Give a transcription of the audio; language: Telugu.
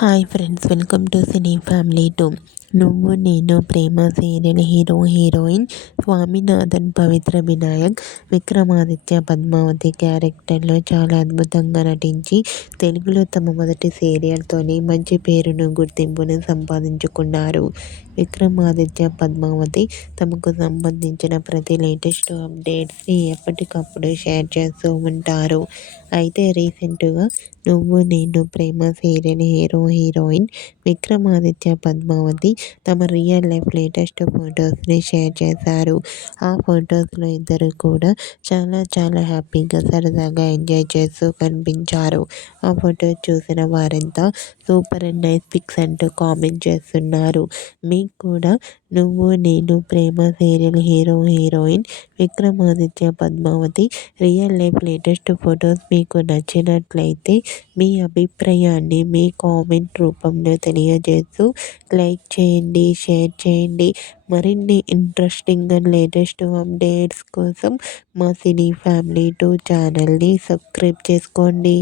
Hi friends, welcome to cine family 2. నువ్వు నేను ప్రేమ సీరియల్ హీరోయిన్ స్వామినాథన్, పవిత్ర వినాయక్, విక్రమాదిత్య, పద్మావతి క్యారెక్టర్లో చాలా అద్భుతంగా నటించి తెలుగులో తమ మొదటి సీరియల్తోనే మంచి పేరును, గుర్తింపును సంపాదించుకున్నారు. విక్రమాదిత్య, పద్మావతి తమకు సంబంధించిన ప్రతి లేటెస్ట్ అప్డేట్స్ని ఎప్పటికప్పుడు షేర్ చేస్తూ ఉంటారు. అయితే రీసెంట్గా నువ్వు నేను ప్రేమ సీరియల్ హీరోయిన్ విక్రమాదిత్య, పద్మావతి తమ రియల్ లైఫ్ లేటెస్ట్ ఫొటోస్ని షేర్ చేశారు. ఆ ఫొటోస్లో ఇద్దరు కూడా చాలా చాలా హ్యాపీగా, సరదాగా ఎంజాయ్ చేస్తూ కనిపించారు. ఆ ఫొటో చూసిన వారంతా సూపర్ అండ్ నైస్ పిక్స్ అంటూ కామెంట్ చేస్తున్నారు. మీకు కూడా Nuvvu Nenu Prema serial heroine Vikramaditya, Padmavathi real life latest photos మీకు నచ్చినట్లయితే మీ అభిప్రాయాన్ని మీ కామెంట్ రూపంలో తెలియజేస్తూ లైక్ చేయండి, షేర్ చేయండి. మరిన్ని ఇంట్రెస్టింగ్ అండ్ లేటెస్ట్ అప్డేట్స్ కోసం మా సినీ ఫ్యామిలీ 2 ఛానల్ని సబ్స్క్రైబ్ చేసుకోండి.